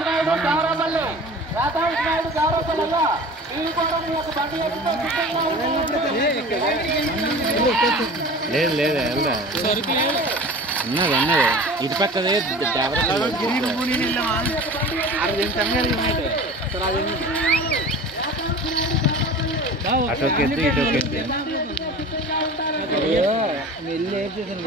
నాయుడు గౌరవల్లి నాయుడు గౌరవల్లా మీరు కూడా మీ యొక్క బండి ఎదుగుతూ సిద్ధంగా లేదు లేదు ఉన్నది ఉన్నది ఇటు పక్కదే అటోకెద్దు ఇటోకెద్దు వెళ్ళి ఏం చేశాను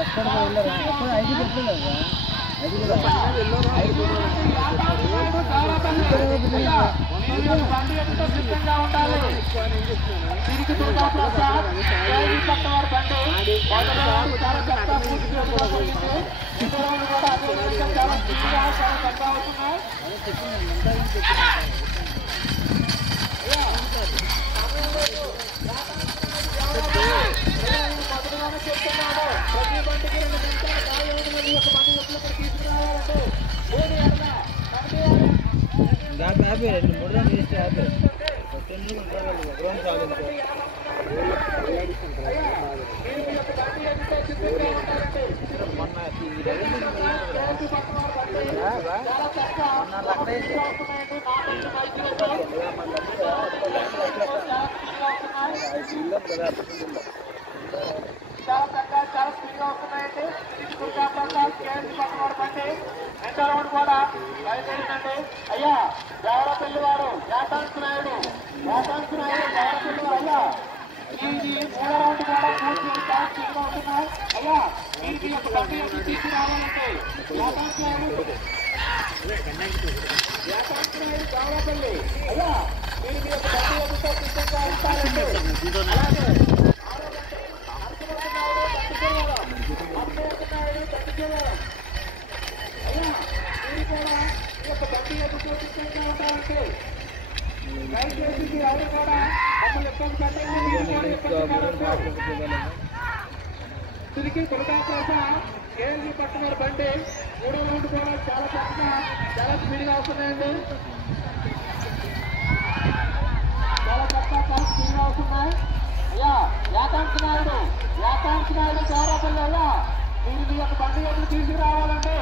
ఎక్కడ వెళ్ళరా ఎక్కడ ఐదు చెప్పలేదా చాలా చక్కగా చాలా స్పీడ్గా వస్తున్నాయండి. ఎంత రౌండ్ కూడా బయలుదేరిందండి. అయ్యా దేవరపల్లి వారు యాతాంశ నాయుడు దేవరపల్లి వారు అయ్యా ఇది మూడో రౌండ్ కూడా పూర్తి చాలా స్పీడ్గా ఉంటున్నాయి. అయ్యా మీకు యొక్క బండి ఎందుకు తీసుకురావాలంటే యాతాంశ నాయుడు దేవరపల్లి అయ్యా మీరు మీ యొక్క బండి ఎందుకు సిద్ధంగా ఉంటారంటే అలాగే తిరిగి కొలకాప్రాస కేఎల్జీ పట్టుకున్నారు బండి మూడో రౌండ్ కూడా చాలా చక్కగా చాలా స్పీడ్గా వస్తున్నాయండి. చాలా చక్కగా చాలా స్పీడ్గా వస్తున్నాయి. అయ్యా యాకాంక్ష నాయుడు గౌరవపల్లి అయ్యా మీరు మీ యొక్క బండి ఎప్పుడు తీసుకురావాలంటే